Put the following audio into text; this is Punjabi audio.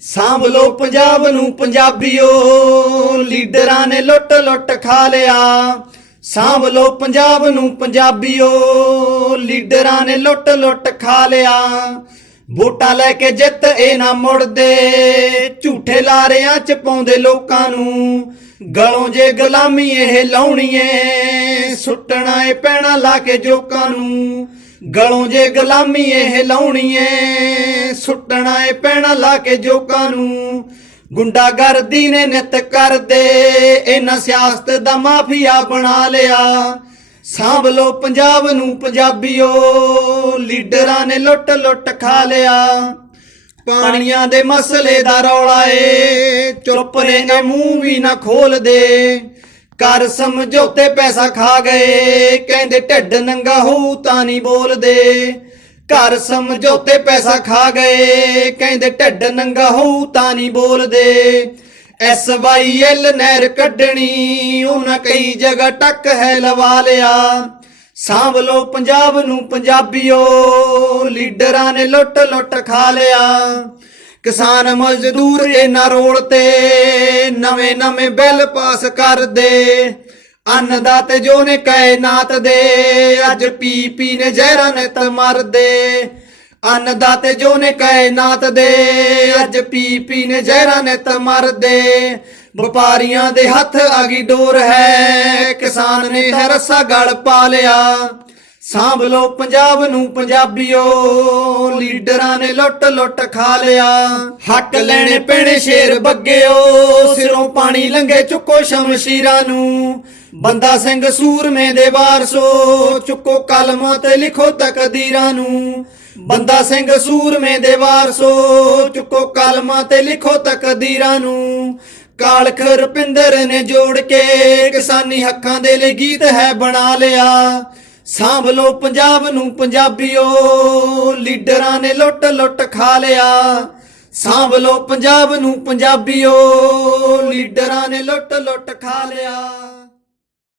ਸਾਂਭ ਲੋ ਪੰਜਾਬ ਨੂੰ ਪੰਜਾਬੀਓ, ਲੀਡਰਾਂ ਨੇ ਲੁੱਟ ਲੁੱਟ ਖਾ ਲਿਆ। ਸਾਂਭ ਲੋ ਪੰਜਾਬ ਨੂੰ ਪੰਜਾਬੀਓ, ਲੀਡਰਾਂ ਨੇ ਲੁੱਟ ਲੁੱਟ ਖਾ ਲਿਆ। ਵੋਟਾਂ ਲੈ ਕੇ ਜਿੱਤ ਇਹ ਨਾ ਮੁੜਦੇ, ਝੂਠੇ ਲਾਰਿਆਂ ਚ ਪਾਉਂਦੇ ਲੋਕਾਂ ਨੂੰ। ਗਲੋਂ ਜੇ ਗੁਲਾਮੀ ਇਹ ਲਾਉਣੀਏ ਸੁੱਟਣਾ ਏ ਪੈਣਾ ਲਾ ਕੇ ਜੋਕਾਂ ਨੂੰ। ਗਲੋਂ ਜੇ ਗੁਲਾਮੀ ਇਹ ਏ ਸੁੱਟਣਾ ਏ ਪੈਣਾ ਲਾ ਕੇ ਜੋਕਾਂ ਨੂੰ। ਗੁੰਡਾਗਰਦੀ ਨੇ ਨਿਤ ਕਰਦੇ, ਇਹਨਾਂ ਸਿਆਸਤ ਦਾ ਮਾਫੀਆ ਬਣਾ ਲਿਆ। ਸਾਂਭ ਲੋ ਪੰਜਾਬ ਨੂੰ ਪੰਜਾਬੀਓ, ਲੀਡਰਾਂ ਨੇ ਲੁੱਟ ਲੁੱਟ ਖਾ ਲਿਆ। ਪਾਣੀਆਂ ਦੇ ਮਸਲੇ ਦਾ ਰੌਲਾ ਏ, ਚੁੱਪ ਰਹੇ ਨੇ ਮੂੰਹ ਵੀ ਨਾ ਖੋਲਦੇ। ਕਰ ਸਮਝੌਤੇ ਪੈਸਾ ਖਾ ਗਏ। ਕਹਿੰਦੇ ਢਿੱਡ ਨੰਗਾ ਹੋਊ ਤਾਂ ਨਹੀਂ ਬੋਲਦੇ। ਘਰ ਸਮਝੌਤੇ ਪੈਸਾ ਖਾ ਗਏ। ਕਹਿੰਦੇ ਢਿੱਡ ਨੰਗਾ ਹੋਊ ਤਾਂ ਨਹੀਂ ਬੋਲਦੇ। ਐਸ ਵਾਈ ਐਲ ਨਹਿਰ ਕੱਢਣੀ, ਉਹਨਾਂ ਕਈ ਜਗ੍ਹਾ ਟੱਕ ਹੈ ਲਵਾ ਲਿਆ। ਸਾਂਭ ਲੋ ਪੰਜਾਬ ਨੂੰ ਪੰਜਾਬੀਓ, ਲੀਡਰਾਂ ਨੇ ਲੁੱਟ ਲੁੱਟ ਖਾ ਲਿਆ। ਕਿਸਾਨ ਮਜ਼ਦੂਰ ਇਹਨਾਂ ਰੋਲ ਤੇ ਨਵੇਂ ਨਵੇਂ ਬਿੱਲ ਪਾਸ ਕਰਦੇ। ਅੰਨਦਾਤ ਜੋ ਨੇ ਕਾਇਨਾਤ ਦੇ, ਅੱਜ ਪੀ ਪੀ ਨੇ ਜ਼ਹਿਰਾਂ ਨੇ ਤਮਰਦੇ ਅੰਨ ਦਾ ਤੇ ਜੋ ਨੇ ਕਾਇਨਾਤ ਦੇ, ਅੱਜ ਪੀ ਪੀ ਨੇ ਜ਼ਹਿਰਾਂ ਨੇ ਤ ਮਰਦੇ। ਵਪਾਰੀਆਂ ਦੇ ਹੱਥ ਆ ਗਈ ਡੋਰ ਹੈ, ਕਿਸਾਨ ਨੇ ਹੈ ਗਲ ਪਾ ਲਿਆ। ਸਾਂਭ ਲੋ ਪੰਜਾਬ ਨੂੰ ਪੰਜਾਬੀਓ, ਲੀਡਰਾਂ ਨੇ ਲੁੱਟ ਲੁੱਟ ਖਾ ਲਿਆ। ਹੱਕ ਲੈਣੇ ਪੈਣੇ ਸ਼ੇਰ ਬੱਗਿਓ, ਸਿਰੋਂ ਪਾਣੀ ਲੰਘੇ ਚੁੱਕੋ ਸ਼ਮਸ਼ੀਰਾਂ ਨੂੰ। ਬੰਦਾ ਸਿੰਘ ਸੂਰਮੇ ਦੇ ਵਾਰਸੋ, ਚੁੱਕੋ ਕਲਮਾਂ ਤੇ ਲਿਖੋ ਤਕਦੀਰਾਂ ਨੂੰ। ਬੰਦਾ ਸਿੰਘ ਸੂਰਮੇ ਦੇ ਵਾਰਸੋ, ਚੁੱਕੋ ਕਲਮਾਂ ਤੇ ਲਿਖੋ ਤਕਦੀਰਾਂ ਨੂੰ। ਕਾਲਖ ਰੁਪਿੰਦਰ ਨੇ ਜੋੜ ਕੇ ਕਿਸਾਨੀ ਹੱਕਾਂ ਦੇ ਲਈ ਗੀਤ ਹੈ ਬਣਾ ਲਿਆ। ਸਾਂਭ ਲੋ ਪੰਜਾਬ ਨੂੰ ਪੰਜਾਬੀਓ, ਲੀਡਰਾਂ ਨੇ ਲੁੱਟ ਲੁੱਟ ਖਾ ਲਿਆ। ਸਾਂਭ ਲੋ ਪੰਜਾਬ ਨੂੰ ਪੰਜਾਬੀਓ, ਲੀਡਰਾਂ ਨੇ ਲੁੱਟ ਲੁੱਟ ਖਾ ਲਿਆ।